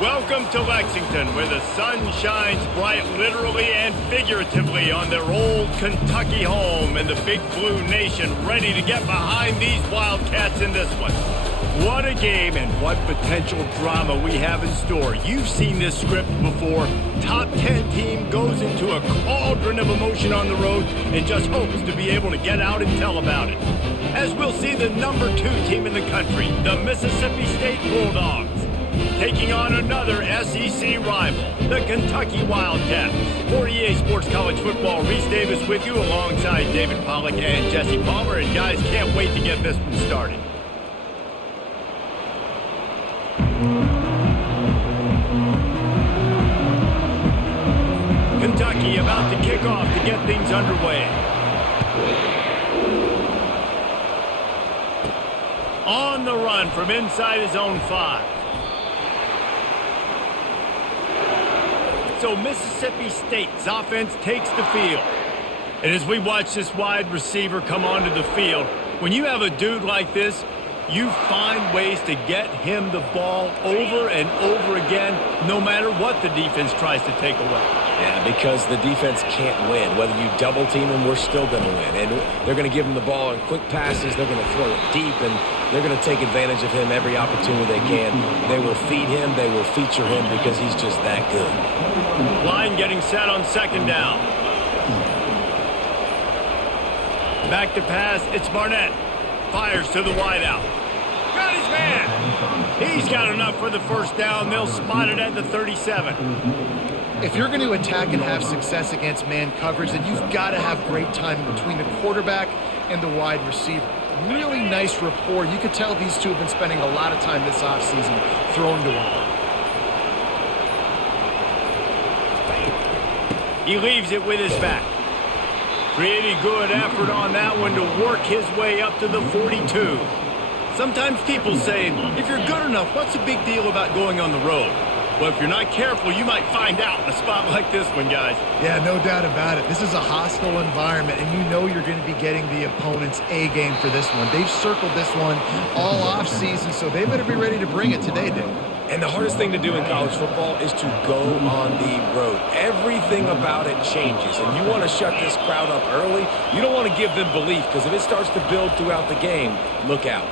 Welcome to Lexington, where the sun shines bright literally and figuratively on their old Kentucky home, and the Big Blue Nation ready to get behind these Wildcats in this one. What a game and what potential drama we have in store. You've seen this script before. Top 10 team goes into a cauldron of emotion on the road and just hopes to be able to get out and tell about it. As we'll see the number 2 team in the country, the Mississippi State Bulldogs, taking on another SEC rival, the Kentucky Wildcats. For EA Sports College Football, Reese Davis with you alongside David Pollack and Jesse Palmer. And guys, can't wait to get this one started. Kentucky about to kick off to get things underway. On the run from inside his own 5. So Mississippi State's offense takes the field. And as we watch this wide receiver come onto the field, when you have a dude like this, you find ways to get him the ball over and over again, no matter what the defense tries to take away. Yeah, because the defense can't win. Whether you double team him, we're still going to win. And they're going to give him the ball in quick passes. They're going to throw it deep, and they're going to take advantage of him every opportunity they can. They will feed him. They will feature him because he's just that good. Line getting set on second down. Back to pass. It's Barnett. Fires to the wideout. Got his man. He's got enough for the first down. They'll spot it at the 37. If you're going to attack and have success against man coverage, then you've got to have great time between the quarterback and the wide receiver. Really nice rapport. You could tell these two have been spending a lot of time this offseason throwing to one another. He leaves it with his back. Pretty good effort on that one to work his way up to the 42. Sometimes people say, if you're good enough, what's the big deal about going on the road? Well, if you're not careful, you might find out in a spot like this one, guys. Yeah, no doubt about it. This is a hostile environment, and you know you're going to be getting the opponent's A game for this one. They've circled this one all offseason, so they better be ready to bring it today, Dave. And the hardest thing to do in college football is to go on the road. Everything about it changes, and you want to shut this crowd up early. You don't want to give them belief, because if it starts to build throughout the game, look out.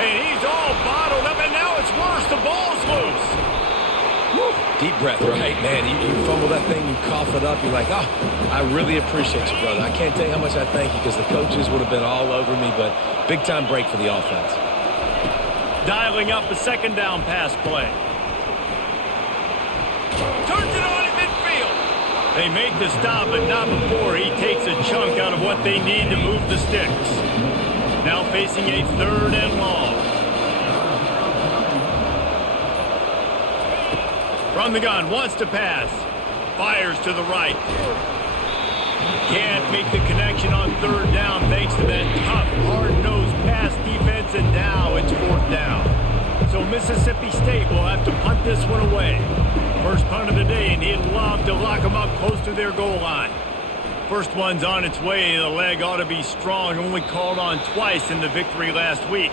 And he's all bottled up, and now it's worse. The ball's loose. Woo. Deep breath, right, man. You fumble that thing, you cough it up, you're like, oh, I really appreciate you, brother. I can't tell you how much I thank you, because the coaches would have been all over me, but big-time break for the offense. Dialing up a second down pass play. Turns it on in midfield. They make the stop, but not before he takes a chunk out of what they need to move the sticks. Now facing a 3rd and long. From the gun, wants to pass. Fires to the right. Can't make the connection on 3rd down thanks to that tough, hard-nosed pass defense, and now it's 4th down. So Mississippi State will have to punt this one away. First punt of the day, and he'd love to lock them up close to their goal line. First one's on its way. The leg ought to be strong, only called on twice in the victory last week.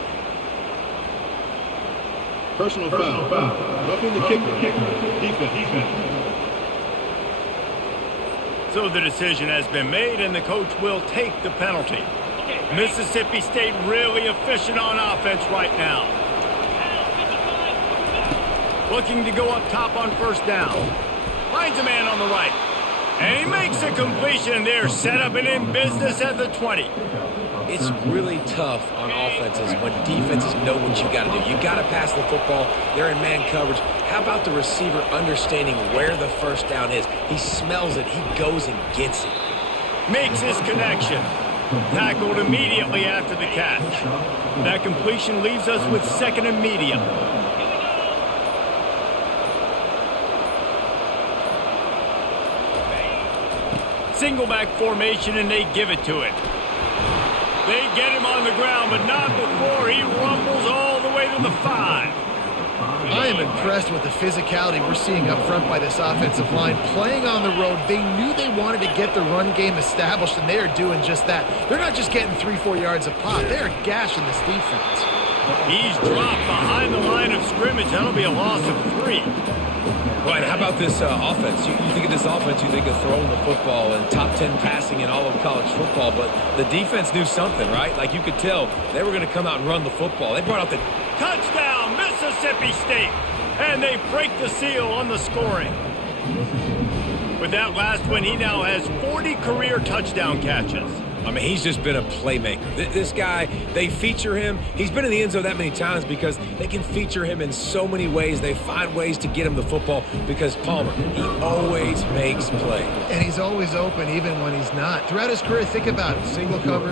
Personal foul. Roughing the kicker. Defense. So the decision has been made, and the coach will take the penalty. Mississippi State really efficient on offense right now. Looking to go up top on 1st down. Finds a man on the right. And he makes a completion. They're set up and in business at the 20. It's really tough on offenses when defenses know what you got to do. You got to pass the football. They're in man coverage. How about the receiver understanding where the 1st down is? He smells it. He goes and gets it. Makes his connection. Tackled immediately after the catch. That completion leaves us with 2nd and medium. Single back formation, and they give it to it. They get him on the ground, but not before he rumbles all the way to the 5. I am impressed with the physicality we're seeing up front by this offensive line. Playing on the road, they knew they wanted to get the run game established, and they are doing just that. They're not just getting 3-4 yards a pop. They are gashing this defense. He's dropped behind the line of scrimmage. That'll be a loss of 3. Right, how about this offense? You think of this offense, you think of throwing the football and top 10 passing in all of college football, but the defense knew something, right? Like you could tell they were going to come out and run the football. They brought out the touchdown, Mississippi State, and they break the seal on the scoring. With that last one, he now has 40 career touchdown catches. I mean, he's just been a playmaker. This guy, they feature him. He's been in the end zone that many times because they can feature him in so many ways. They find ways to get him the football because Palmer, he always makes plays. And he's always open even when he's not. Throughout his career, think about it. Single cover.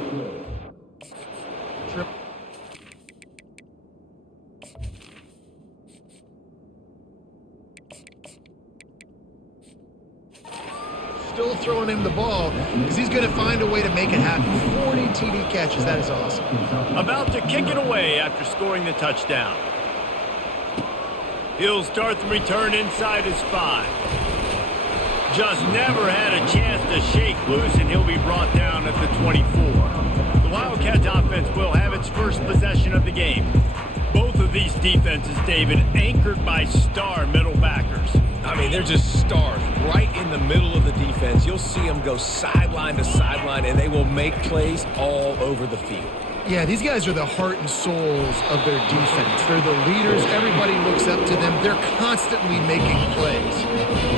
Still throwing him the ball because he's going to find a way to make it happen. 40 TD catches. That is awesome. About to kick it away after scoring the touchdown. He'll start the return inside his 5. Just never had a chance to shake loose, and he'll be brought down at the 24. The Wildcats offense will have its first possession of the game. Both of these defenses, David, anchored by star middle backers. I mean, they're just stars right in the middle of the defense. You'll see them go sideline to sideline, and they will make plays all over the field. Yeah, these guys are the heart and souls of their defense. They're the leaders. Everybody looks up to them. They're constantly making plays.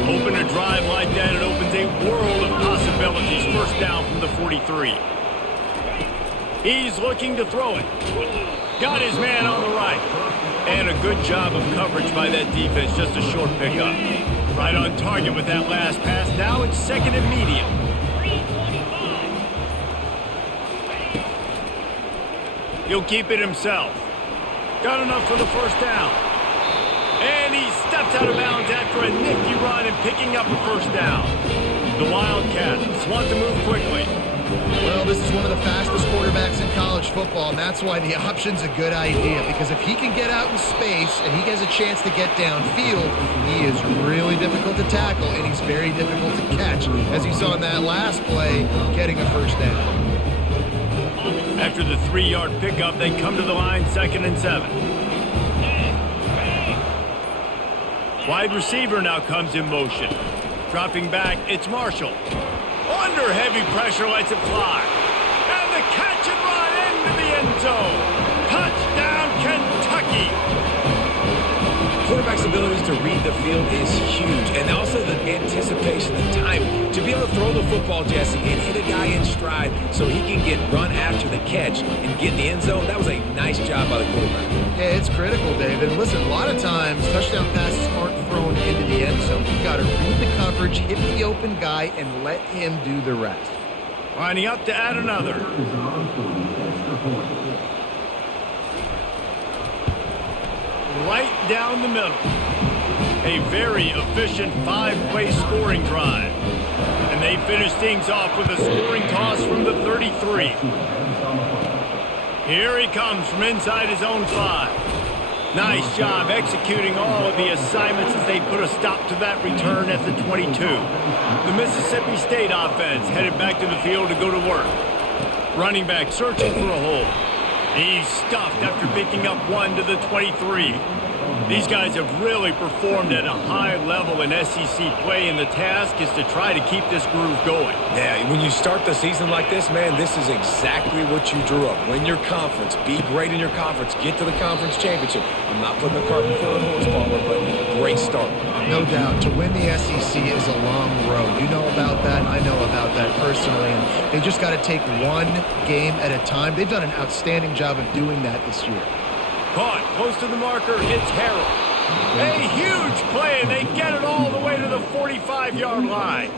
Open a drive like that, it opens a world of possibilities. First down from the 43. He's looking to throw it. Got his man on the right. And a good job of coverage by that defense. Just a short pickup. Right on target with that last pass. Now it's second and medium. He'll keep it himself. Got enough for the first down. And he steps out of bounds after a nifty run and picking up a first down. The Wildcats want to move quickly. Well, this is one of the fastest quarterbacks in college football, and that's why the option's a good idea, because if he can get out in space and he has a chance to get downfield, he is really difficult to tackle, and he's very difficult to catch, as you saw in that last play, getting a first down. After the 3-yard pickup, they come to the line, 2nd and 7. Wide receiver now comes in motion. Dropping back, it's Marshall. Under heavy pressure, lets it fly. And the catch and run into the end zone. Touchdown, Kentucky. Quarterback's abilities to read the field is huge. And also the anticipation, the timing. To be able to throw the football, Jesse, and hit a guy in stride so he can get run after the catch and get in the end zone, that was a nice job by the quarterback. Yeah, it's critical, David. Listen, a lot of times touchdown passes aren't thrown into the end zone. You've got to read the coverage, hit the open guy, and let him do the rest. Lining up to add another. Right down the middle. A very efficient 5-play scoring drive. And they finish things off with a scoring toss from the 33. Here he comes from inside his own 5. Nice job executing all of the assignments as they put a stop to that return at the 22. The Mississippi State offense headed back to the field to go to work. Running back searching for a hole. He's stuffed after picking up 1 to the 23. These guys have really performed at a high level in SEC play, and the task is to try to keep this groove going. Yeah, when you start the season like this, man, this is exactly what you drew up. Win your conference. Be great in your conference. Get to the conference championship. I'm not putting the cart before the horse, Palmer, but great start. No doubt. To win the SEC is a long road. You know about that. I know about that personally. And they just got to take one game at a time. They've done an outstanding job of doing that this year. Caught close to the marker, it's Harrell. A huge play, and they get it all the way to the 45-yard line.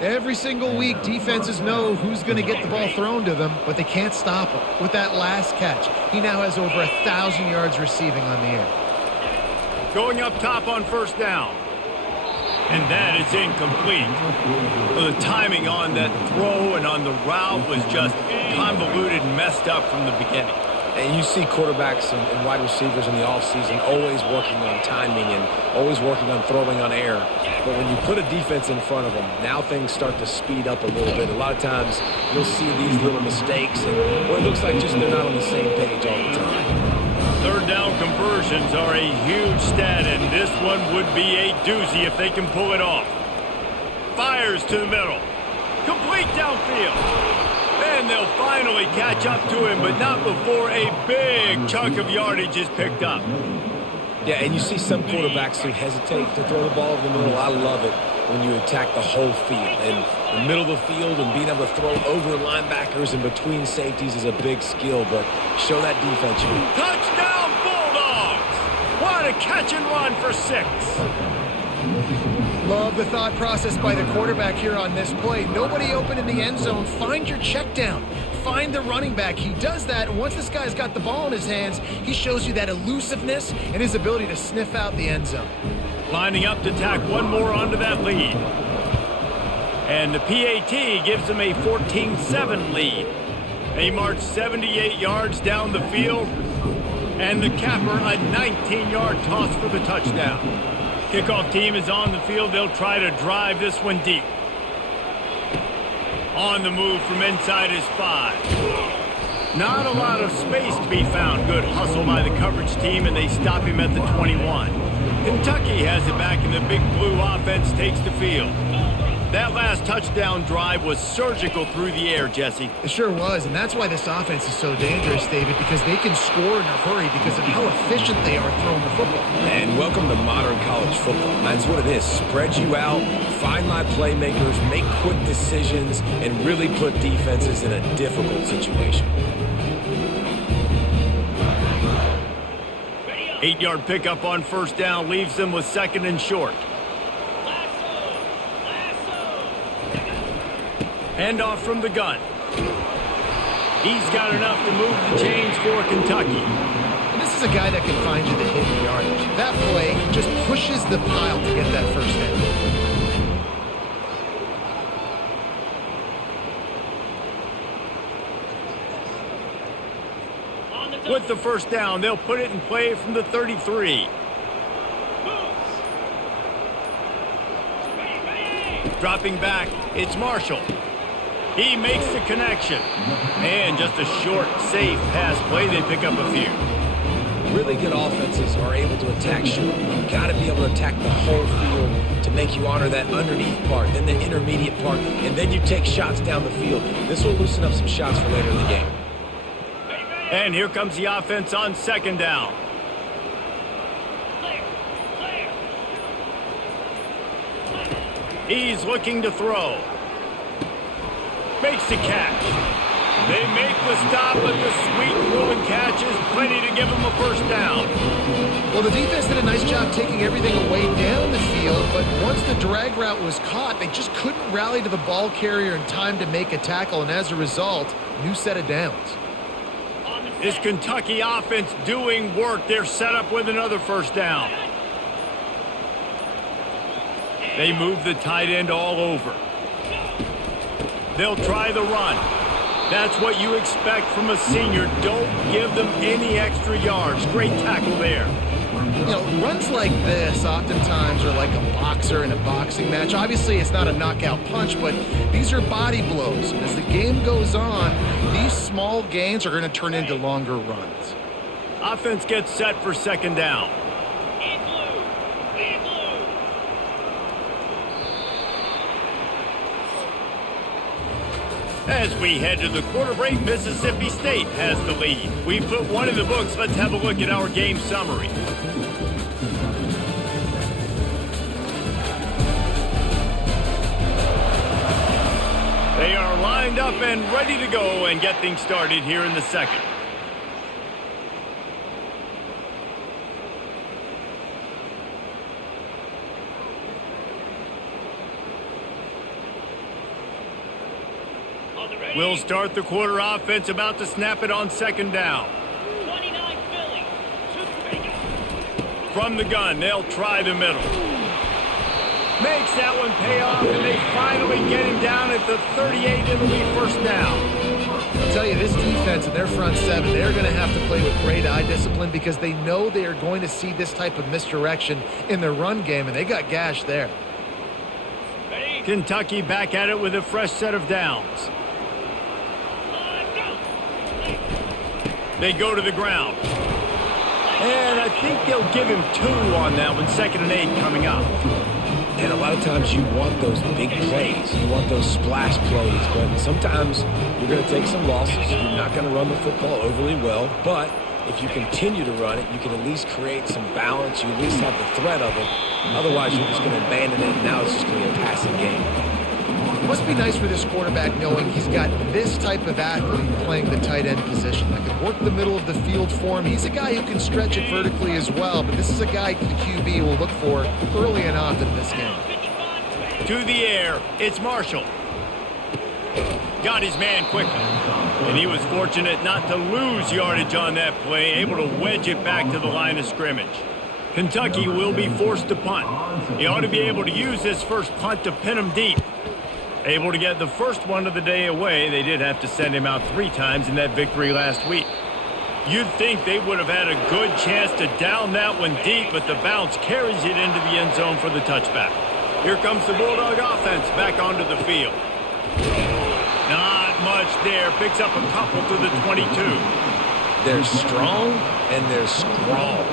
Every single week, defenses know who's going to get the ball thrown to them, but they can't stop him. With that last catch, he now has over 1,000 yards receiving on the air. Going up top on first down. And that is incomplete. So the timing on that throw and on the route was just convoluted and messed up from the beginning. And you see quarterbacks and wide receivers in the offseason always working on timing and always working on throwing on air. But when you put a defense in front of them, now things start to speed up a little bit. A lot of times you'll see these little mistakes, and it looks like just they're not on the same page all the time. Conversions are a huge stat, and this one would be a doozy if they can pull it off. Fires to the middle. Complete downfield. And they'll finally catch up to him, but not before a big chunk of yardage is picked up. Yeah, and you see some quarterbacks who hesitate to throw the ball in the middle. I love it when you attack the whole field. And the middle of the field and being able to throw over linebackers and between safeties is a big skill, but show that defense. Touchdown, Bulldogs! What a catch and run for 6. Love the thought process by the quarterback here on this play. Nobody open in the end zone. Find your check down. Find the running back. He does that, and once this guy's got the ball in his hands, he shows you that elusiveness and his ability to sniff out the end zone. Lining up to tack one more onto that lead. And the PAT gives them a 14-7 lead. They march 78 yards down the field, and the capper a 19-yard toss for the touchdown. Kickoff team is on the field. They'll try to drive this one deep. On the move from inside his 5. Not a lot of space to be found. Good hustle by the coverage team, and they stop him at the 21. Kentucky has it back, and the big blue offense takes the field. That last touchdown drive was surgical through the air, Jesse. It sure was, and that's why this offense is so dangerous, David, because they can score in a hurry because of how efficient they are throwing the football. And welcome to modern college football. That's what it is. Spread you out, find my playmakers, make quick decisions, and really put defenses in a difficult situation. 8-yard pickup on first down leaves them with 2nd and short. Handoff from the gun. He's got enough to move the chains for Kentucky. And this is a guy that can find you the hidden yardage. That play just pushes the pile to get that first down. With the first down, they'll put it in play from the 33. Dropping back, it's Marshall. He makes the connection. And just a short, safe pass play. They pick up a few. Really good offenses are able to attack short. You've got to be able to attack the whole field to make you honor that underneath part, then the intermediate part, and then you take shots down the field. This will loosen up some shots for later in the game. And here comes the offense on 2nd down. He's looking to throw. Makes the catch. They make the stop, but the sweet rolling catch is plenty to give them a first down. Well, the defense did a nice job taking everything away down the field, but once the drag route was caught, they just couldn't rally to the ball carrier in time to make a tackle, and as a result, new set of downs. This Kentucky offense doing work. They're set up with another first down. They move the tight end all over. They'll try the run. That's what you expect from a senior. Don't give them any extra yards. Great tackle there. You know, runs like this oftentimes are like a boxer in a boxing match. Obviously, it's not a knockout punch, but these are body blows. As the game goes on, these small gains are going to turn into longer runs. Offense gets set for 2nd down. As we head to the quarter break, Mississippi State has the lead. We've put one in the books. Let's have a look at our game summary. They are lined up and ready to go and get things started here in the second. We'll start the quarter offense, about to snap it on 2nd down. From the gun, they'll try the middle. Makes that one pay off, and they finally get him down at the 38. It'll be first down. I'll tell you, this defense and their front 7, they're going to have to play with great eye discipline because they know they are going to see this type of misdirection in their run game, and they got gashed there. Kentucky back at it with a fresh set of downs. They go to the ground. And I think they'll give him 2 on that one, 2nd and 8 coming up. And a lot of times you want those big plays. You want those splash plays. But sometimes you're going to take some losses. You're not going to run the football overly well. But if you continue to run it, you can at least create some balance. You at least have the threat of it. Otherwise, you're just going to abandon it, and now it's just going to be a passing game. It must be nice for this quarterback knowing he's got this type of athlete playing the tight end position that can work the middle of the field for him. He's a guy who can stretch it vertically as well, but this is a guy the QB will look for early and often in this game. To the air, it's Marshall. Got his man quickly. And he was fortunate not to lose yardage on that play, able to wedge it back to the line of scrimmage. Kentucky will be forced to punt. He ought to be able to use this first punt to pin him deep. Able to get the first one of the day away. They did have to send him out 3 times in that victory last week. You'd think they would have had a good chance to down that one deep, but the bounce carries it into the end zone for the touchback. Here comes the Bulldog offense back onto the field. Not much there. Picks up a couple to the 22. They're strong and they're strong.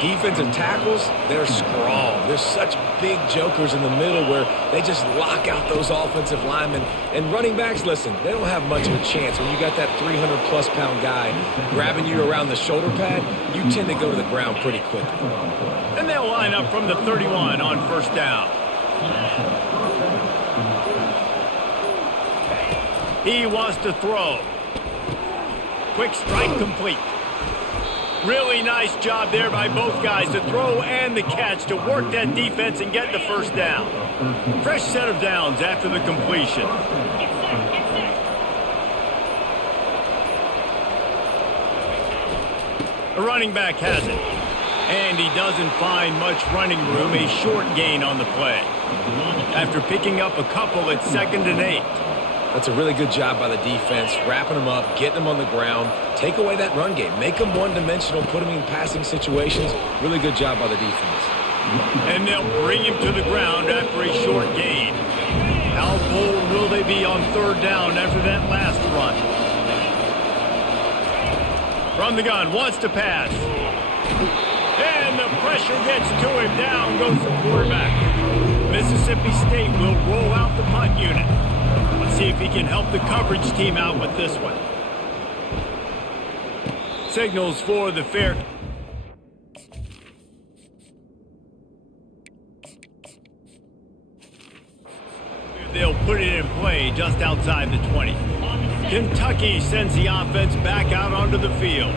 Defensive tackles, they're strong. There's such big jokers in the middle where they just lock out those offensive linemen. And running backs, listen, they don't have much of a chance. When you got that 300-plus pound guy grabbing you around the shoulder pad, you tend to go to the ground pretty quickly. And they'll line up from the 31 on first down. He wants to throw. Quick strike complete. Really nice job there by both guys, the throw and the catch, to work that defense and get the first down. Fresh set of downs after the completion. The running back has it. And he doesn't find much running room, a short gain on the play. After picking up a couple, it's 2nd and 8. That's a really good job by the defense, wrapping them up, getting them on the ground. Take away that run game. Make them one-dimensional, put them in passing situations. Really good job by the defense. And they'll bring him to the ground after a short gain. How bold will they be on 3rd down after that last run? From the gun, wants to pass. And the pressure gets to him. Down goes the quarterback. Mississippi State will roll out the punt unit. Let's see if he can help the coverage team out with this one. Signals for the fair. They'll put it in play just outside the 20. Kentucky sends the offense back out onto the field.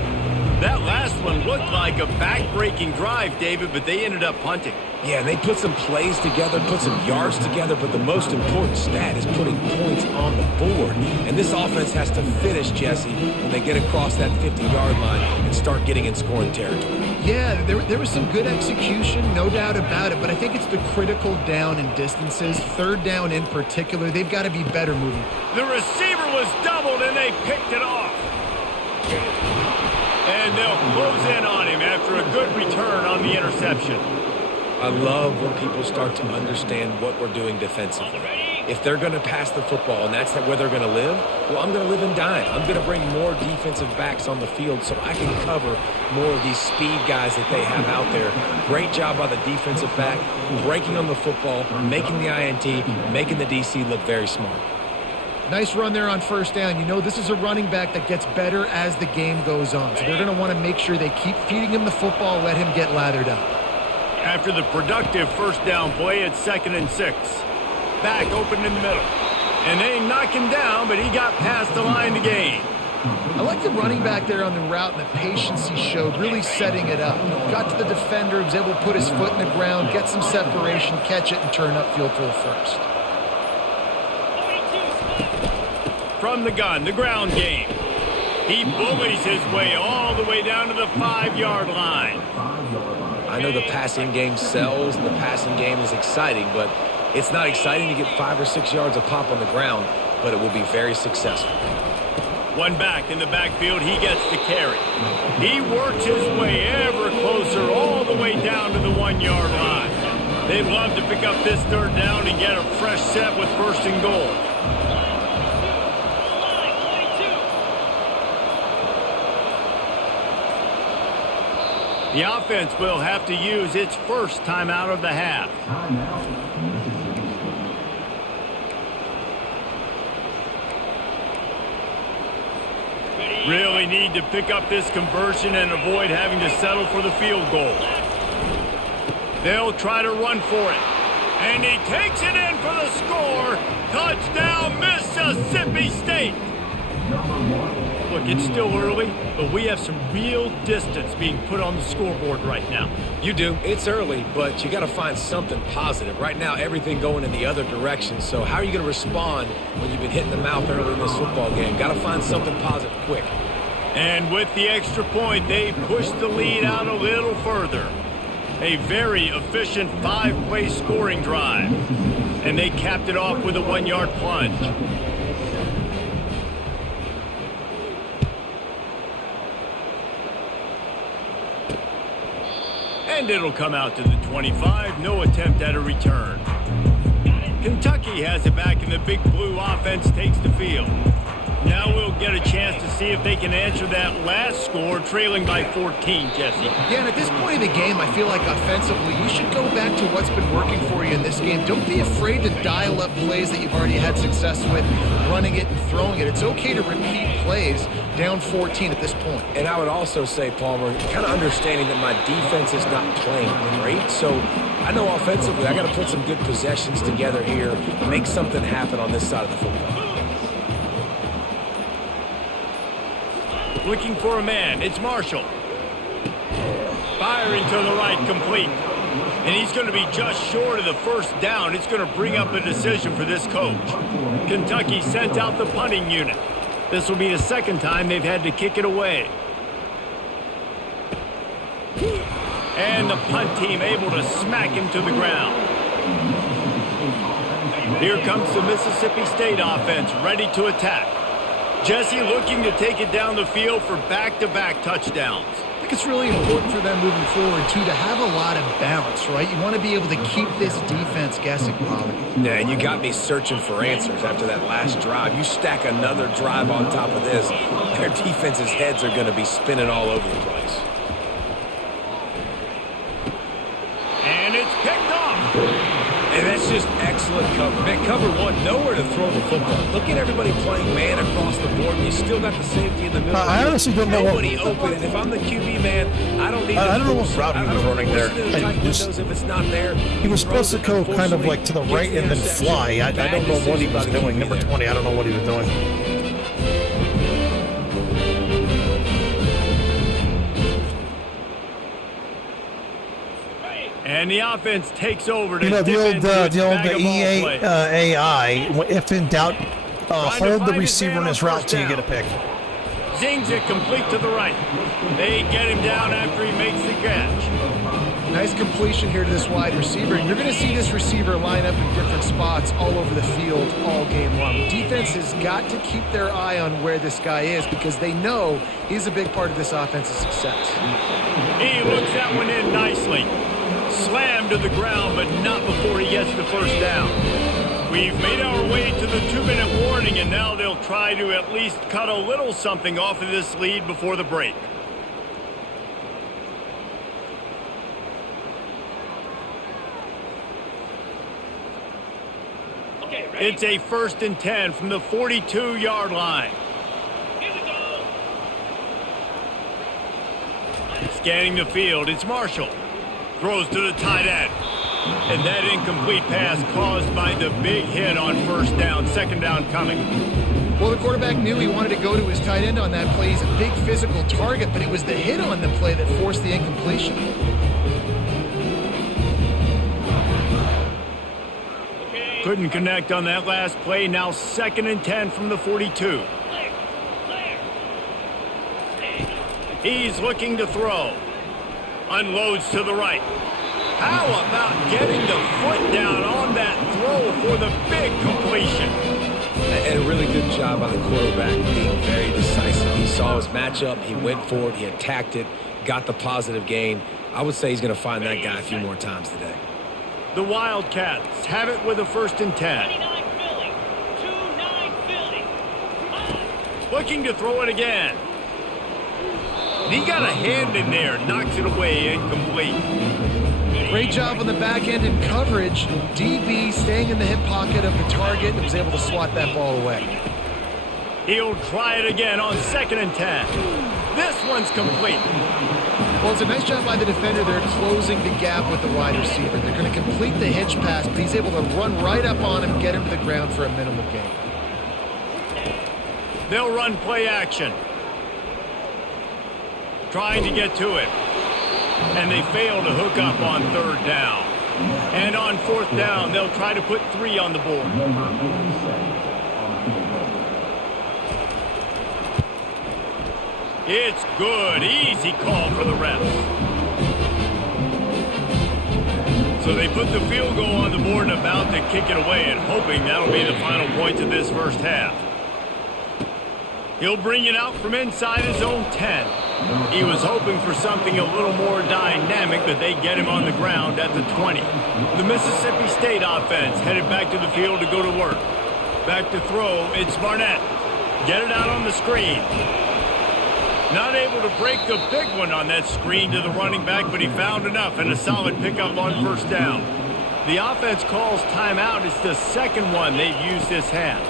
That last one looked like a back-breaking drive, David, but they ended up punting. Yeah, they put some plays together, put some yards together, but the most important stat is putting points on the board. And this offense has to finish, Jesse, when they get across that 50-yard line and start getting in scoring territory. Yeah, there was some good execution, no doubt about it, but I think it's the critical down and distances, 3rd down in particular. They've got to be better moving. The receiver was doubled, and they picked it off. And they'll close in on him after a good return on the interception. I love when people start to understand what we're doing defensively. If they're going to pass the football and that's where they're going to live, well, I'm going to live and dine. I'm going to bring more defensive backs on the field so I can cover more of these speed guys that they have out there. Great job by the defensive back, breaking on the football, making the INT, making the DC look very smart. Nice run there on 1st down. You know, this is a running back that gets better as the game goes on. So they're going to want to make sure they keep feeding him the football, let him get lathered up. After the productive 1st down play, it's 2nd and 6. Back open in the middle. And they knock him down, but he got past the line to gain. I like the running back there on the route and the patience he showed, really setting it up. Got to the defender, was able to put his foot in the ground, get some separation, catch it, and turn upfield for the first. From the gun, the ground game. He bullies his way all the way down to the 5-yard line. I know the passing game sells, and the passing game is exciting, but it's not exciting to get 5 or 6 yards of pop on the ground, but it will be very successful. One back in the backfield, he gets the carry. He works his way ever closer all the way down to the 1-yard line. They'd love to pick up this 3rd down and get a fresh set with 1st and goal. The offense will have to use its first timeout of the half. Really need to pick up this conversion and avoid having to settle for the field goal. They'll try to run for it. And he takes it in for the score. Touchdown, Mississippi State. Look, it's still early, but we have some real distance being put on the scoreboard right now. You do. It's early, but you got to find something positive. Right now, everything going in the other direction. So how are you going to respond when you've been hit in the mouth early in this football game? Got to find something positive quick. And with the extra point, they push the lead out a little further. A very efficient 5-play scoring drive. And they capped it off with a 1-yard plunge. And it'll come out to the 25. No attempt at a return. Kentucky has it back, and the Big Blue offense takes the field. Now we'll get a chance to see if they can answer that last score, trailing by 14, Jesse. Yeah, and at this point in the game, I feel like offensively, you should go back to what's been working for you in this game. Don't be afraid to dial up plays that you've already had success with, running it and throwing it. It's okay to repeat plays down 14 at this point. And I would also say, Palmer, kind of understanding that my defense is not playing great, so I know offensively I got to put some good possessions together here, make something happen on this side of the football. Looking for a man. It's Marshall. Firing to the right, complete. And he's going to be just short of the first down. It's going to bring up a decision for this coach. Kentucky sent out the punting unit. This will be the second time they've had to kick it away. And the punt team able to smack him to the ground. Here comes the Mississippi State offense, ready to attack. Jesse looking to take it down the field for back-to-back touchdowns. I think it's really important for them moving forward, too, to have a lot of balance, right? You want to be able to keep this defense guessing, Pollock. Yeah, and you got me searching for answers after that last drive. You stack another drive on top of this, their defense's heads are going to be spinning all over the place. And it's picked off. And that's just excellent cover. Man, cover one, nowhere to throw the football. Look at everybody playing man across the board, and you still got the safety in the middle. I honestly don't know Nobody open, and if I'm the QB, man, I don't need I don't know what route he was running there. If it's not there, He was supposed to go kind of like to the right and then fly. I don't know what he was doing. Number 20, I don't know what he was doing. And the offense takes over to You know, the dip old into its bag of ball EA play. AI, if in doubt, hold the receiver in his route till you get a pick. Zings it complete to the right. They get him down after he makes the catch. Nice completion here to this wide receiver. And you're going to see this receiver line up in different spots all over the field all game long. Defense has got to keep their eye on where this guy is because they know he's a big part of this offense's success. He looks that one in nicely. Slammed to the ground, but not before he gets the first down. We've made our way to the 2-minute warning, and now they'll try to at least cut a little something off of this lead before the break. It's a 1st and 10 from the 42-yard line. Scanning the field, it's Marshall. Throws to the tight end. And that incomplete pass caused by the big hit on first down. Second down coming. Well, the quarterback knew he wanted to go to his tight end on that play. He's a big physical target, but it was the hit on the play that forced the incompletion. Couldn't connect on that last play. Now 2nd and 10 from the 42. He's looking to throw. Unloads to the right. How about getting the foot down on that throw for the big completion? And a really good job by the quarterback being very decisive. He saw his matchup, he went for it, he attacked it, got the positive gain. I would say he's going to find that guy a few more times today. The Wildcats have it with a 1st and 10. Looking to throw it again. And he got a hand in there, knocks it away, incomplete. Great job on the back end in coverage. DB staying in the hip pocket of the target and was able to swat that ball away. He'll try it again on 2nd and 10. This one's complete. Well, it's a nice job by the defender. They're closing the gap with the wide receiver. They're going to complete the hitch pass, but he's able to run right up on him, get him to the ground for a minimal gain. They'll run play action. Trying to get to it. And they fail to hook up on 3rd down. And on 4th down, they'll try to put 3 on the board. It's good. Easy call for the refs. So they put the field goal on the board and about to kick it away and hoping that'll be the final points of this first half. He'll bring it out from inside his own 10. He was hoping for something a little more dynamic, but they get him on the ground at the 20. The Mississippi State offense headed back to the field to go to work. Back to throw, it's Barnett. Get it out on the screen. Not able to break the big one on that screen to the running back, but he found enough and a solid pickup on 1st down. The offense calls timeout. It's the 2nd one they've used this half.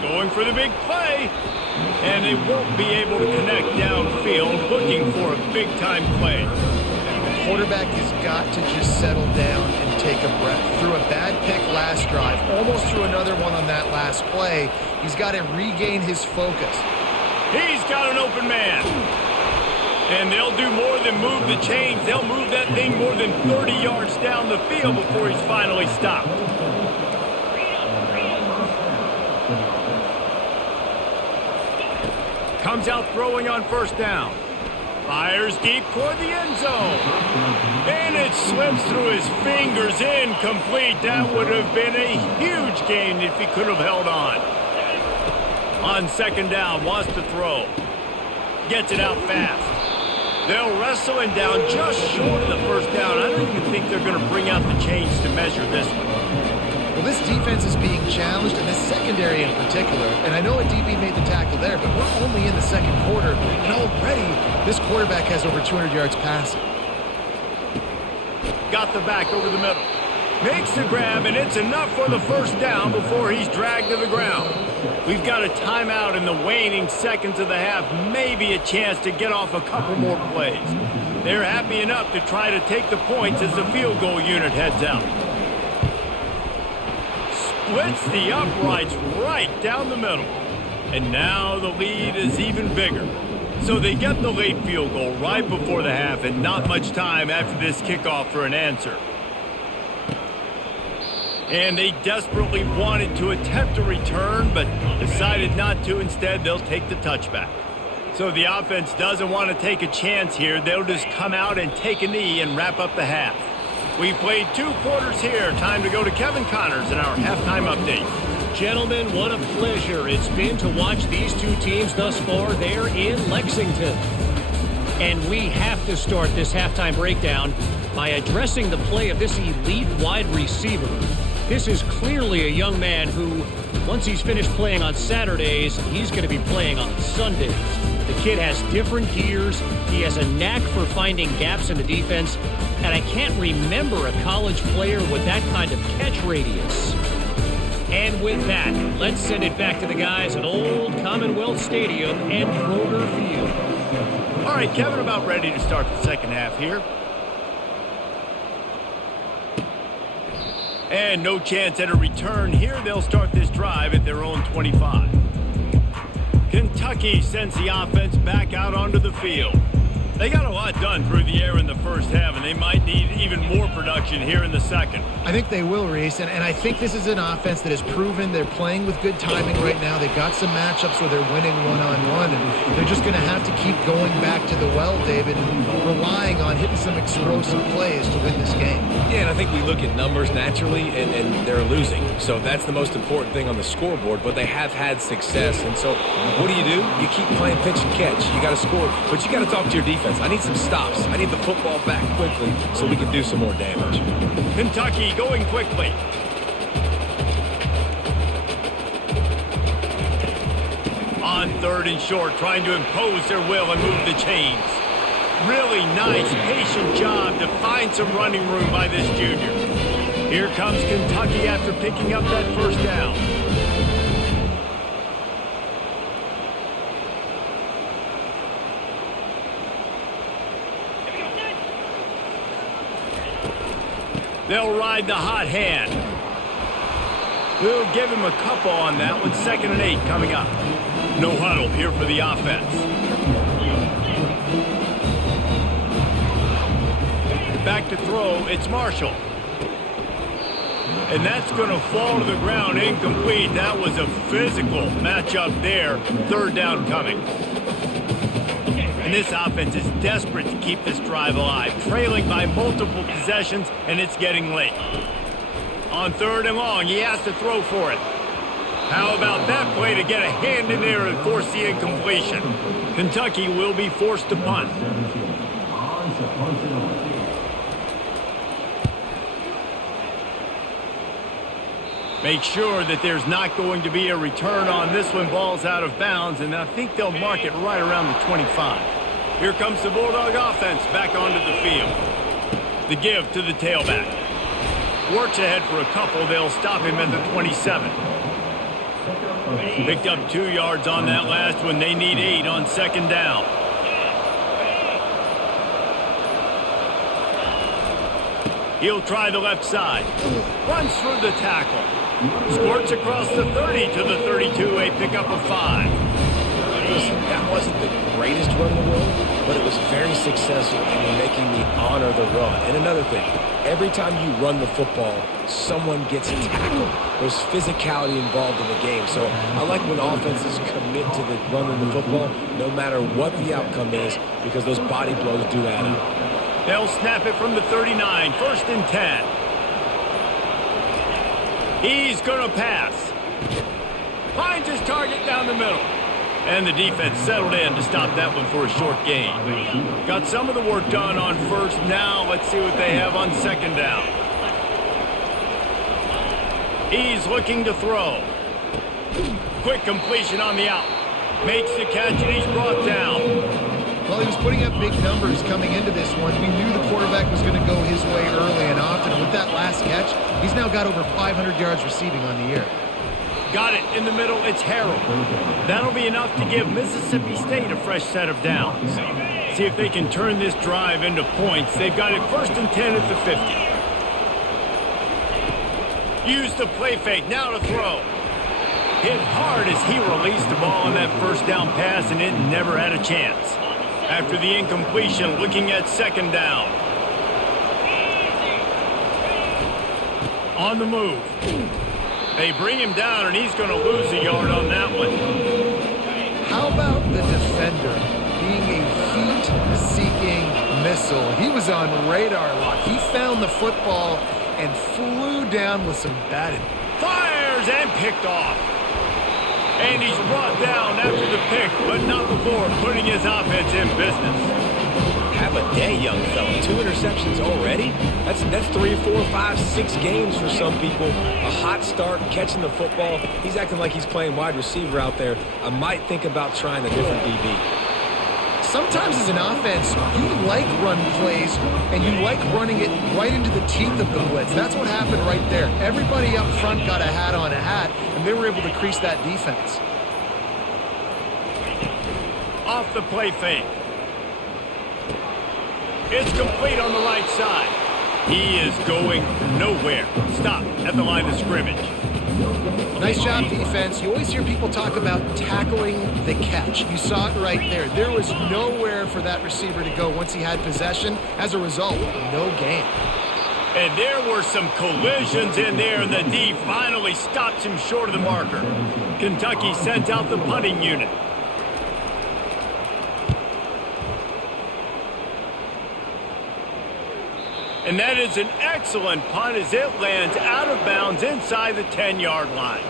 Going for the big play, and they won't be able to connect downfield, looking for a big-time play. The quarterback has got to just settle down and take a breath. Threw a bad pick last drive, almost threw another one on that last play. He's got to regain his focus. He's got an open man. And they'll do more than move the chains. They'll move that thing more than 30 yards down the field before he's finally stopped. Comes out throwing on 1st down. Fires deep toward the end zone. And it slips through his fingers, incomplete. That would have been a huge gain if he could have held on. On 2nd down, wants to throw. Gets it out fast. They'll wrestle him down just short of the 1st down. I don't even think they're going to bring out the chains to measure this one. Well, this defense is being challenged, and this secondary in particular. And I know a DB made the tackle there, but we're only in the 2nd quarter, and already this quarterback has over 200 yards passing. Got the back over the middle. Makes the grab, and it's enough for the 1st down before he's dragged to the ground. We've got a timeout in the waning seconds of the half, maybe a chance to get off a couple more plays. They're happy enough to try to take the points as the field goal unit heads out. Splits the uprights right down the middle. And now the lead is even bigger. So they get the late field goal right before the half and not much time after this kickoff for an answer. And they desperately wanted to attempt a return, but decided not to. Instead, they'll take the touchback. So the offense doesn't want to take a chance here. They'll just come out and take a knee and wrap up the half. We've played 2 quarters here. Time to go to Kevin Connors in our halftime update. Gentlemen, what a pleasure it's been to watch these 2 teams thus far there in Lexington. And we have to start this halftime breakdown by addressing the play of this elite wide receiver. This is clearly a young man who, once he's finished playing on Saturdays, he's going to be playing on Sundays. The kid has different gears. He has a knack for finding gaps in the defense. And I can't remember a college player with that kind of catch radius. And with that, let's send it back to the guys at Old Commonwealth Stadium and Kroger Field. All right, Kevin, about ready to start the 2nd half here. And no chance at a return here. They'll start this drive at their own 25. Kentucky sends the offense back out onto the field. They got a lot done through the air in the 1st half, and they might need even more production here in the 2nd. I think they will, Reese, and I think this is an offense that has proven they're playing with good timing right now. They've got some matchups where they're winning one-on-one, and they're just going to have to keep going back to the well, David, and relying on hitting some explosive plays to win this game. Yeah, and I think we look at numbers naturally, and they're losing. So that's the most important thing on the scoreboard, but they have had success. And so what do? You keep playing pitch and catch. You got to score, but you got to talk to your defense. I need some stops. I need the football back quickly so we can do some more damage. Kentucky going quickly. On 3rd and short, trying to impose their will and move the chains. Really nice, patient job to find some running room by this junior. Here comes Kentucky after picking up that first down. They'll ride the hot hand. We'll give him a couple on that one. 2nd and 8 coming up. No huddle here for the offense. Back to throw, it's Marshall. And that's going to fall to the ground incomplete. That was a physical matchup there. 3rd down coming. And this offense is desperate to keep this drive alive, trailing by multiple possessions, and it's getting late. On 3rd and long, he has to throw for it. How about that play to get a hand in there and force the incompletion? Kentucky will be forced to punt. Make sure that there's not going to be a return on this one. Ball's out of bounds, and I think they'll mark it right around the 25. Here comes the Bulldog offense back onto the field. The give to the tailback. Works ahead for a couple. They'll stop him at the 27. Picked up 2 yards on that last one. They need 8 on 2nd down. He'll try the left side. Runs through the tackle. Squirts across the 30 to the 32, a pickup of 5. Listen, that wasn't the greatest run in the world, but it was very successful in making me honor the run. And another thing, every time you run the football, someone gets tackled. There's physicality involved in the game. So I like when offenses commit to the running the football, no matter what the outcome is, because those body blows do add up. They'll snap it from the 39, 1st and 10. He's going to pass. Finds his target down the middle. And the defense settled in to stop that one for a short gain. Got some of the work done on 1st. Now let's see what they have on 2nd down. He's looking to throw. Quick completion on the out. Makes the catch and he's brought down. Well, he was putting up big numbers coming into this one. We knew the quarterback was going to go his way early and often. And with that last catch, he's now got over 500 yards receiving on the year. Got it in the middle. It's Harrell. That'll be enough to give Mississippi State a fresh set of downs. See if they can turn this drive into points. They've got it 1st and 10 at the 50. Use the play fake. Now to throw. Hit hard as he released the ball on that 1st down pass, and it never had a chance. After the incompletion, looking at 2nd down. On the move. They bring him down, and he's going to lose a yard on that one. How about the defender being a heat-seeking missile? He was on radar lock. He found the football and flew down with some batting. Fires and picked off. And he's brought down after the pick, but not before putting his offense in business. Have a day, young fella. 2 interceptions already? That's 3, 4, 5, 6 games for some people. A hot start, catching the football. He's acting like he's playing wide receiver out there. I might think about trying a different DB. Sometimes as an offense, you like run plays, and you like running it right into the teeth of the blitz. That's what happened right there. Everybody up front got a hat on a hat, and they were able to crease that defense. Off the play fake. It's complete on the right side. He is going nowhere. Stop at the line of scrimmage. Nice job, defense. You always hear people talk about tackling the catch. You saw it right there. There was nowhere for that receiver to go once he had possession. As a result, no gain. And there were some collisions in there, and the D finally stops him short of the marker. Kentucky sends out the punting unit. And that is an excellent punt as it lands out of bounds inside the 10-yard line.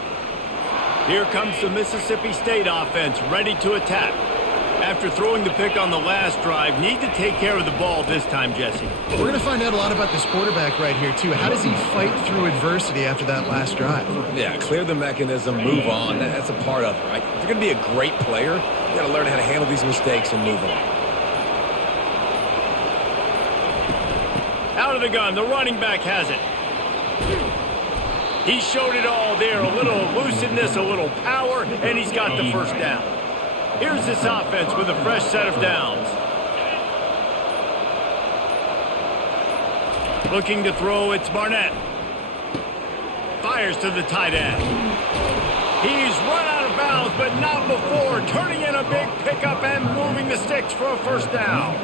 Here comes the Mississippi State offense ready to attack. After throwing the pick on the last drive, need to take care of the ball this time, Jesse. We're going to find out a lot about this quarterback right here, too. How does he fight through adversity after that last drive? Yeah, clear the mechanism, move on. That's a part of it, right? If you're going to be a great player, you got to learn how to handle these mistakes and move on. Out of the gun, the running back has it. He showed it all there, a little elusiveness, a little power, and he's got the first down. Here's this offense with a fresh set of downs. Looking to throw, it's Barnett. Fires to the tight end. He's run out of bounds, but not before. Turning in a big pickup and moving the sticks for a first down.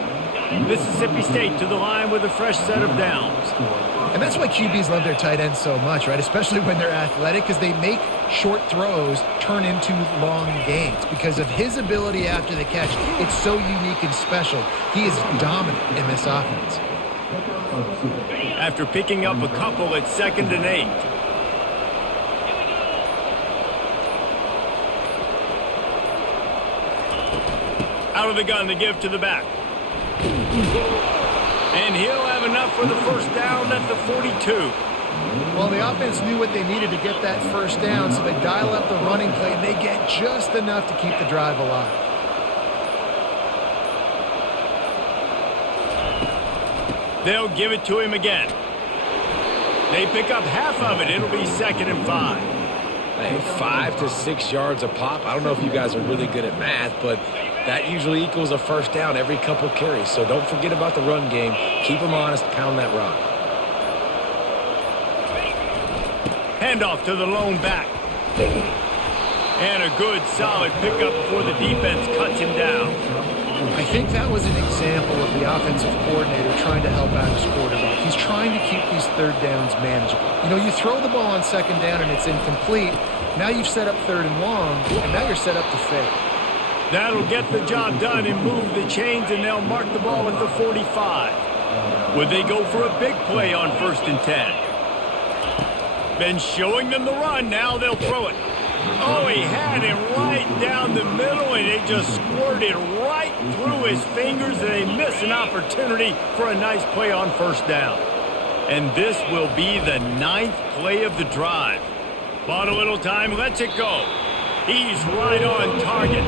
Mississippi State to the line with a fresh set of downs. And that's why QBs love their tight ends so much, right? Especially when they're athletic, because they make short throws turn into long gains. Because of his ability after the catch, it's so unique and special. He is dominant in this offense. After picking up a couple at 2nd and 8. Out of the gun, the give to the back. And he'll have enough for the first down at the 42. Well, the offense knew what they needed to get that first down, so they dial up the running play, and they get just enough to keep the drive alive. They'll give it to him again. They pick up half of it. It'll be 2nd and 5. Hey, 5 to 6 yards a pop. I don't know if you guys are really good at math, but that usually equals a first down every couple carries. So don't forget about the run game. Keep them honest. Pound that rock. Handoff to the lone back. And a good, solid pickup before the defense cuts him down. I think that was an example of the offensive coordinator trying to help out his quarterback. He's trying to keep these third downs manageable. You know, you throw the ball on 2nd down and it's incomplete. Now you've set up 3rd and long, and now you're set up to fail. That'll get the job done and move the chains, and they'll mark the ball at the 45. Would they go for a big play on 1st and 10? Been showing them the run. Now they'll throw it. Oh, he had him right down the middle, and it just squirted right through his fingers, and they miss an opportunity for a nice play on 1st down. And this will be the 9th play of the drive. Bought a little time, lets it go. He's right on target.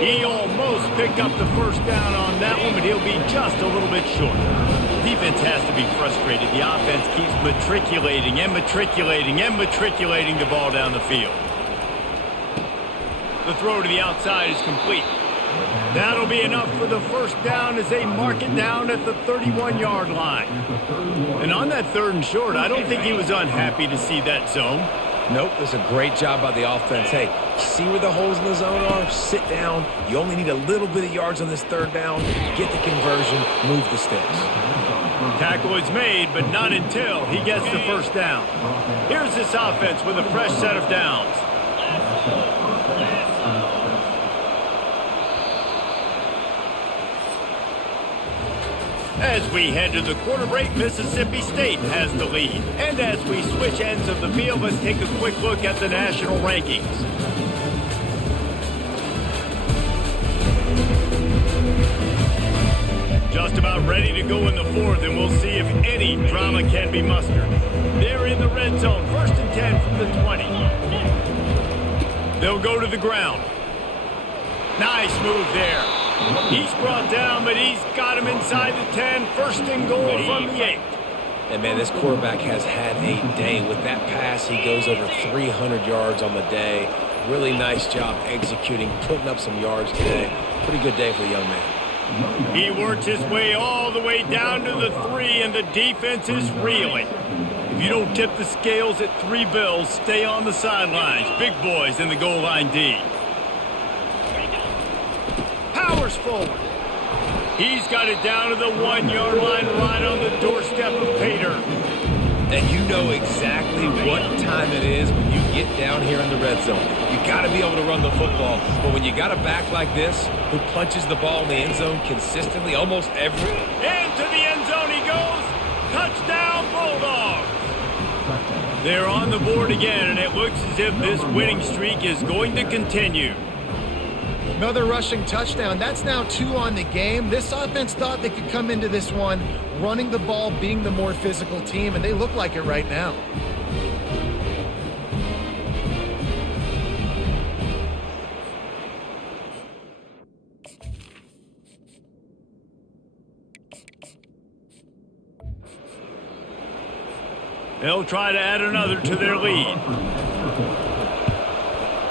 He almost picked up the first down on that one, but he'll be just a little bit short. Defense has to be frustrated. The offense keeps matriculating and matriculating and matriculating the ball down the field. The throw to the outside is complete. That'll be enough for the first down as they mark it down at the 31-yard line. And on that 3rd and short, I don't think he was unhappy to see that zone. Nope, there's a great job by the offense. Hey, see where the holes in the zone are? Sit down. You only need a little bit of yards on this 3rd down. Get the conversion. Move the sticks. Tackle is made, but not until he gets the first down. Here's this offense with a fresh set of downs. As we head to the quarter break, Mississippi State has the lead. And as we switch ends of the field, let's take a quick look at the national rankings. Just about ready to go in the 4th, and we'll see if any drama can be mustered. They're in the red zone, 1st and 10 from the 20. They'll go to the ground. Nice move there. He's brought down, but he's got him inside the 10. 1st and goal from the 8. And, man, this quarterback has had a day. With that pass, he goes over 300 yards on the day. Really nice job executing, putting up some yards today. Pretty good day for the young man. He works his way all the way down to the 3, and the defense is reeling. If you don't tip the scales at 3 bills, stay on the sidelines. Big boys in the goal line D. Powers forward. He's got it down to the 1-yard line, right on the doorstep of Pater. And you know exactly what time it is when you get down here in the red zone. You got to be able to run the football. But when you got a back like this who punches the ball in the end zone consistently, almost every... Into the end zone he goes. Touchdown, Bulldogs. They're on the board again, and it looks as if this winning streak is going to continue. Another rushing touchdown. That's now 2 on the game. This offense thought they could come into this one running the ball, being the more physical team, and they look like it right now. They'll try to add another to their lead.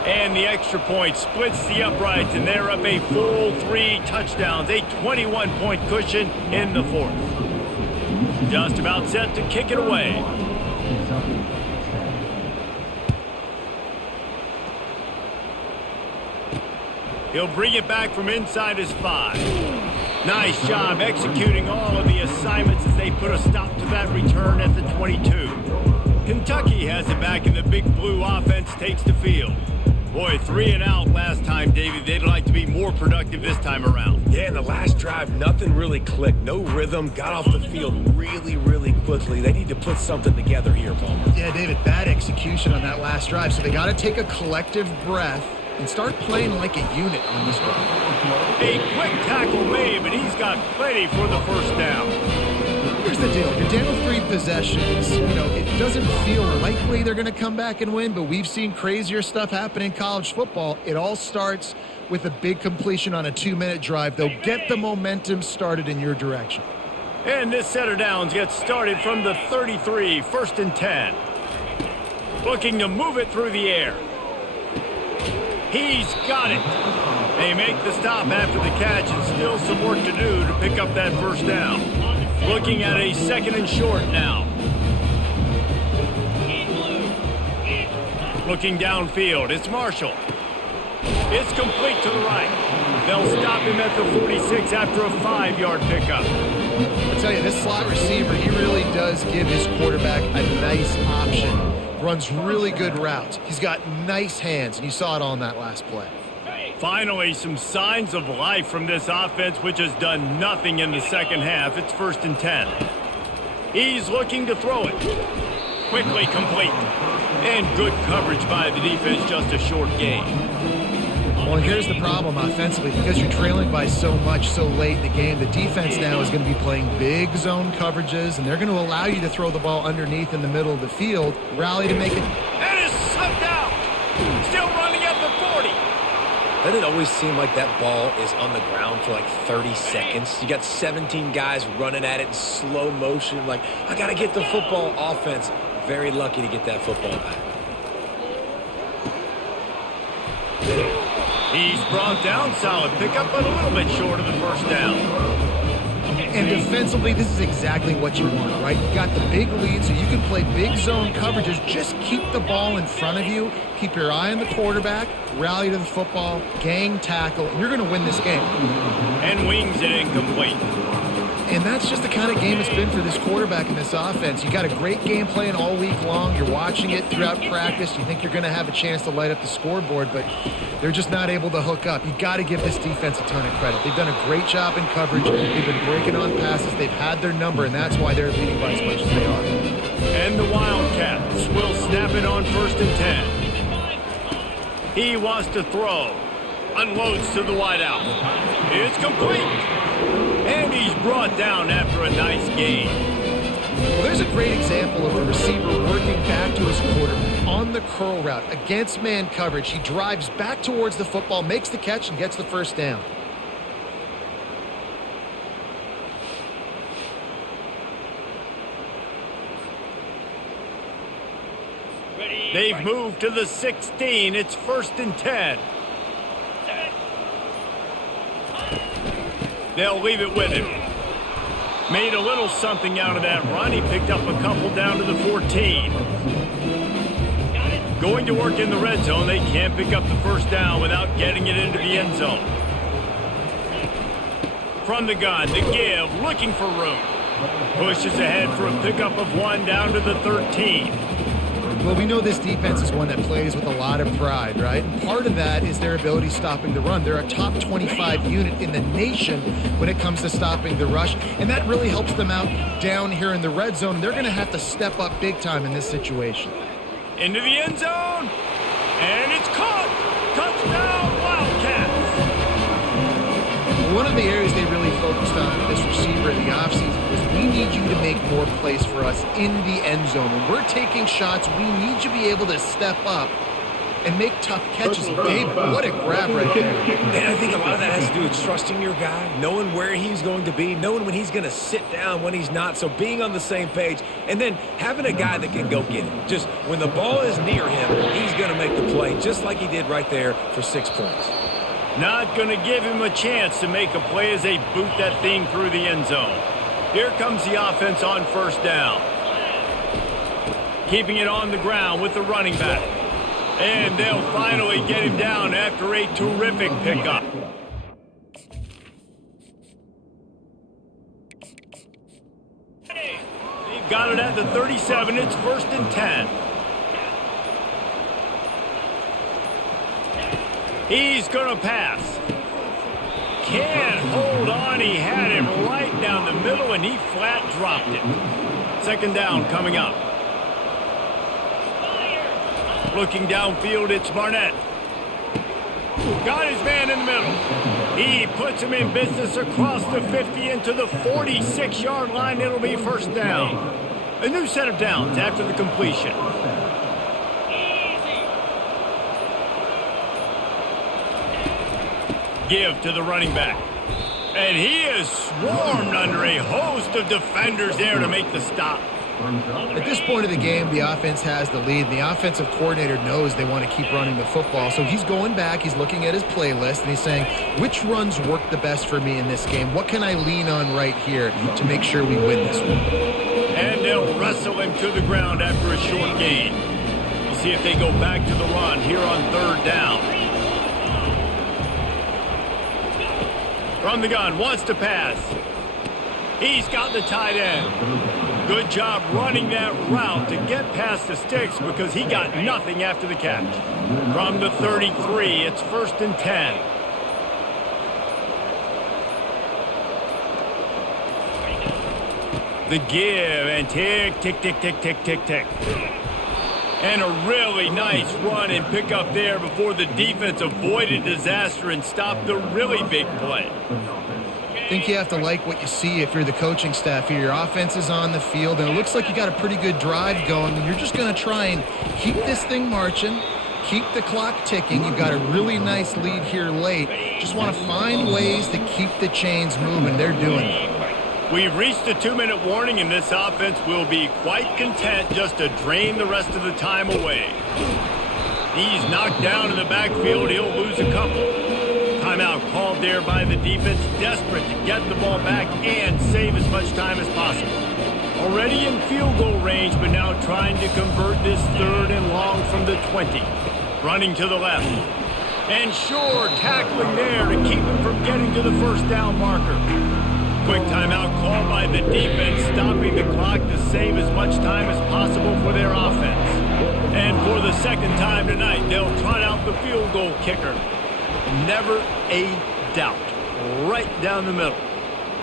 And the extra point splits the uprights, and they're up a full 3 touchdowns, a 21-point cushion in the 4th. Just about set to kick it away. He'll bring it back from inside his 5. Nice job executing all of the assignments as they put a stop to that return at the 22. Kentucky has it back, and the Big Blue offense takes the field. Boy, 3 and out last time, Davey. They'd like to be more productive this time around. Yeah, in the last drive, nothing really clicked. No rhythm. Got off the field really, really quickly. They need to put something together here, Palmer. Yeah, David, bad execution on that last drive. So they got to take a collective breath and start playing like a unit on this drive. A quick tackle made, but he's got plenty for the first down. Here's the deal. You're down 3 possessions. It doesn't feel likely they're going to come back and win, but we've seen crazier stuff happen in college football. It all starts with a big completion on a 2-minute drive. They'll get the momentum started in your direction. And this set of downs gets started from the 33, 1st and 10. Looking to move it through the air. He's got it. They make the stop after the catch, and still some work to do to pick up that first down. Looking at a 2nd and short now. Looking downfield, it's Marshall. It's complete to the right. They'll stop him at the 46 after a 5-yard pickup. I'll tell you, this slot receiver, he really does give his quarterback a nice option. Runs really good routes. He's got nice hands, and you saw it on that last play. Finally, some signs of life from this offense, which has done nothing in the second half. It's 1st and 10. He's looking to throw it. Quickly complete. And good coverage by the defense, just a short gain. Well, here's the problem offensively. Because you're trailing by so much so late in the game, the defense now is going to be playing big zone coverages, and they're going to allow you to throw the ball underneath in the middle of the field, rally to make it. And it's slipped out. Still running at the 40. Doesn't it always seem like that ball is on the ground for like 30 seconds? You got 17 guys running at it in slow motion. Like, I got to get the football. Offense, very lucky to get that football back. He's brought down, solid pickup, but a little bit short of the first down. And defensively, this is exactly what you want, right? You got the big lead, so you can play big zone coverages. Just keep the ball in front of you. Keep your eye on the quarterback. Rally to the football. Gang tackle. And you're going to win this game. And wings it incomplete. And that's just the kind of game it's been for this quarterback in this offense. You got a great game plan all week long. You're watching it throughout practice. You think you're going to have a chance to light up the scoreboard, but they're just not able to hook up. You got to give this defense a ton of credit. They've done a great job in coverage. They've been breaking on passes. They've had their number, and that's why they're leading by as much as they are. And the Wildcats will snap it on 1st and 10. He wants to throw. Unloads to the wideout. It's complete. And he's brought down after a nice gain. Well, there's a great example of a receiver working back to his quarterback on the curl route against man coverage. He drives back towards the football, makes the catch, and gets the first down. They've moved to the 16. It's 1st and 10. They'll leave it with him. Made a little something out of that run. He picked up a couple down to the 14. Going to work in the red zone. They can't pick up the first down without getting it into the end zone. From the gun, the give, looking for room. Pushes ahead for a pickup of 1 down to the 13. Well, we know this defense is one that plays with a lot of pride, right? And part of that is their ability stopping the run. They're a top 25 unit in the nation when it comes to stopping the rush, and that really helps them out down here in the red zone. They're going to have to step up big time in this situation. Into the end zone, and it's caught. Touchdown, Wildcats. one of the areas they really focused on with this receiver in the offseason was we need you to make more plays for us in the end zone. When we're taking shots, we need you to be able to step up and make tough catches. And David, what a grab right there. And I think a lot of that has to do with trusting your guy, knowing where he's going to be, knowing when he's going to sit down, when he's not. So being on the same page, and then having a guy that can go get it. Just when the ball is near him, he's going to make the play, just like he did right there for 6 points. Not going to give him a chance to make a play as they boot that thing through the end zone. Here comes the offense on first down. Keeping it on the ground with the running back. And they'll finally get him down after a terrific pickup. They've got it at the 37. It's 1st and 10. He's going to pass. Can't hold on. He had him right down the middle, and he flat dropped it. 2nd down coming up. Looking downfield, it's Barnett. Got his man in the middle. He puts him in business across the 50 into the 46-yard line. It'll be 1st down. A new set of downs after the completion. Give to the running back. And he is swarmed under a host of defenders there to make the stop. At this point of the game, the offense has the lead. The offensive coordinator knows they want to keep running the football. So he's going back, he's looking at his playlist, and he's saying, which runs work the best for me in this game? What can I lean on right here to make sure we win this one? And they'll wrestle him to the ground after a short gain. We'll see if they go back to the run here on 3rd down. From the gun, wants to pass. He's got the tight end. Good job running that route to get past the sticks because he got nothing after the catch. From the 33, it's 1st and 10. The give and tick, tick, tick, tick, tick, tick, tick. And a really nice run and pick up there before the defense avoided disaster and stopped the really big play. I think you have to like what you see if you're the coaching staff here. Your offense is on the field, and it looks like you got a pretty good drive going, and you're just going to try and keep this thing marching, keep the clock ticking. You've got a really nice lead here late. Just want to find ways to keep the chains moving. They're doing it. We've reached a 2-minute warning, and this offense will be quite content just to drain the rest of the time away. He's knocked down in the backfield. He'll lose a couple. Timeout called there by the defense, desperate to get the ball back and save as much time as possible. Already in field goal range, but now trying to convert this 3rd and long from the 20. Running to the left. And sure, tackling there to keep him from getting to the 1st down marker. Quick timeout called by the defense, stopping the clock to save as much time as possible for their offense. And for the 2nd time tonight, they'll trot out the field goal kicker. Never a doubt. Right down the middle.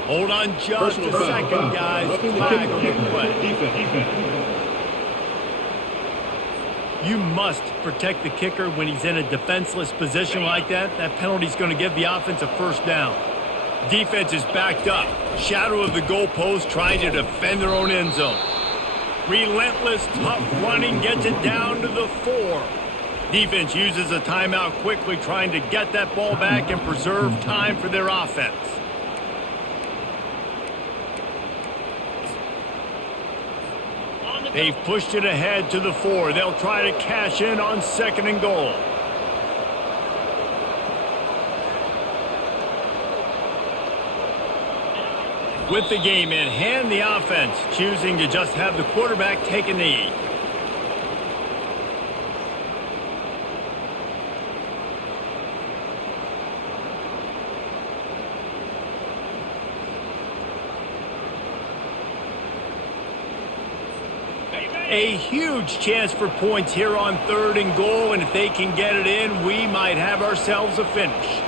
Hold on just a second, guys. Flag on the play. You must protect the kicker when he's in a defenseless position like that. That penalty's going to give the offense a 1st down. Defense is backed up. Shadow of the goalpost trying to defend their own end zone. Relentless, tough running gets it down to the 4. Defense uses a timeout quickly, trying to get that ball back and preserve time for their offense. They've pushed it ahead to the 4. They'll try to cash in on 2nd and goal. With the game in hand, the offense choosing to just have the quarterback take a knee. A huge chance for points here on 3rd and goal, and if they can get it in, we might have ourselves a finish.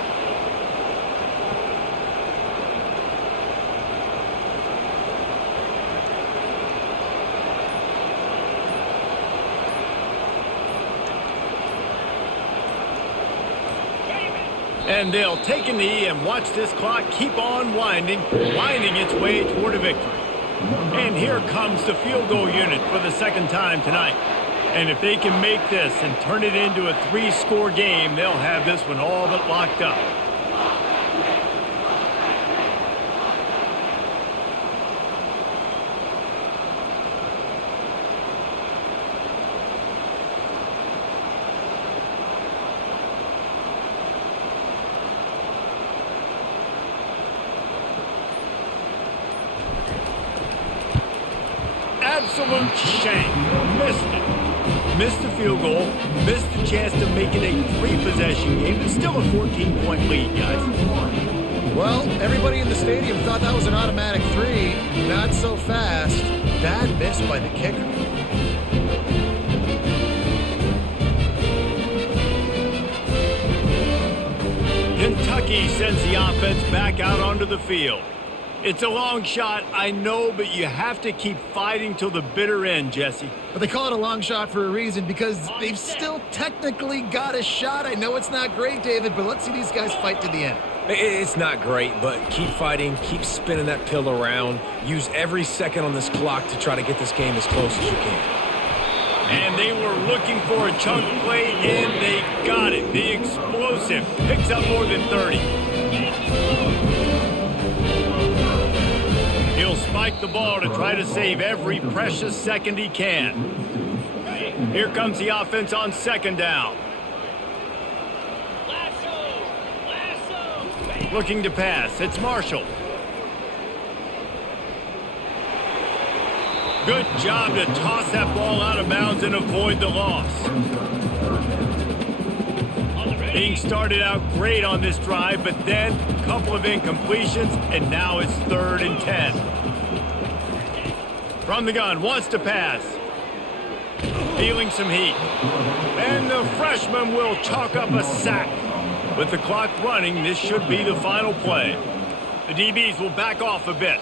And they'll take a knee and watch this clock keep on winding its way toward a victory. And here comes the field goal unit for the second time tonight. And if they can make this and turn it into a 3-score game, they'll have this one all but locked up. Absolute shank. Missed it. Missed the field goal. Missed the chance to make it a 3-possession game. It's still a 14-point lead, guys. Well, everybody in the stadium thought that was an automatic 3. Not so fast. Bad miss by the kicker. Kentucky sends the offense back out onto the field. It's a long shot, I know, but you have to keep fighting till the bitter end, Jesse. But they call it a long shot for a reason, because they've still technically got a shot. I know it's not great, David, but let's see these guys fight to the end. It's not great, but keep fighting, keep spinning that pill around. Use every second on this clock to try to get this game as close as you can. And they were looking for a chunk play, and they got it. The explosive picks up more than 30. He'll spike the ball to try to save every precious second he can. Here comes the offense on second down. Looking to pass. It's Marshall. Good job to toss that ball out of bounds and avoid the loss. Being started out great on this drive, but then a couple of incompletions, and now it's 3rd and 10. From the gun, wants to pass. Feeling some heat. And the freshman will chalk up a sack. With the clock running, this should be the final play. The DBs will back off a bit.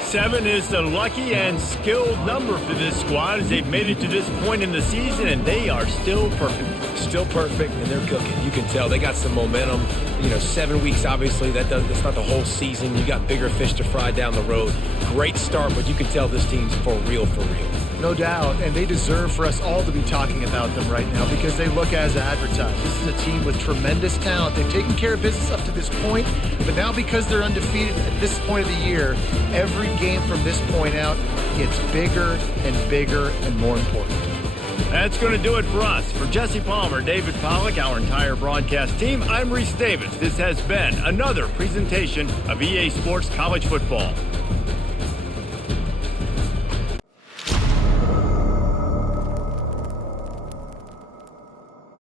7 is the lucky and skilled number for this squad as they've made it to this point in the season, and they are still perfect. Still perfect, and they're cooking. You can tell they got some momentum. 7 weeks, obviously, that's not the whole season. You got bigger fish to fry down the road. Great start, but you can tell this team's for real, for real. No doubt, and they deserve for us all to be talking about them right now because they look as advertised. This is a team with tremendous talent. They've taken care of business up to this point, but now because they're undefeated at this point of the year, every game from this point out gets bigger and bigger and more important. That's going to do it for us. For Jesse Palmer, David Pollack, our entire broadcast team, I'm Reese Davis. This has been another presentation of EA Sports College Football.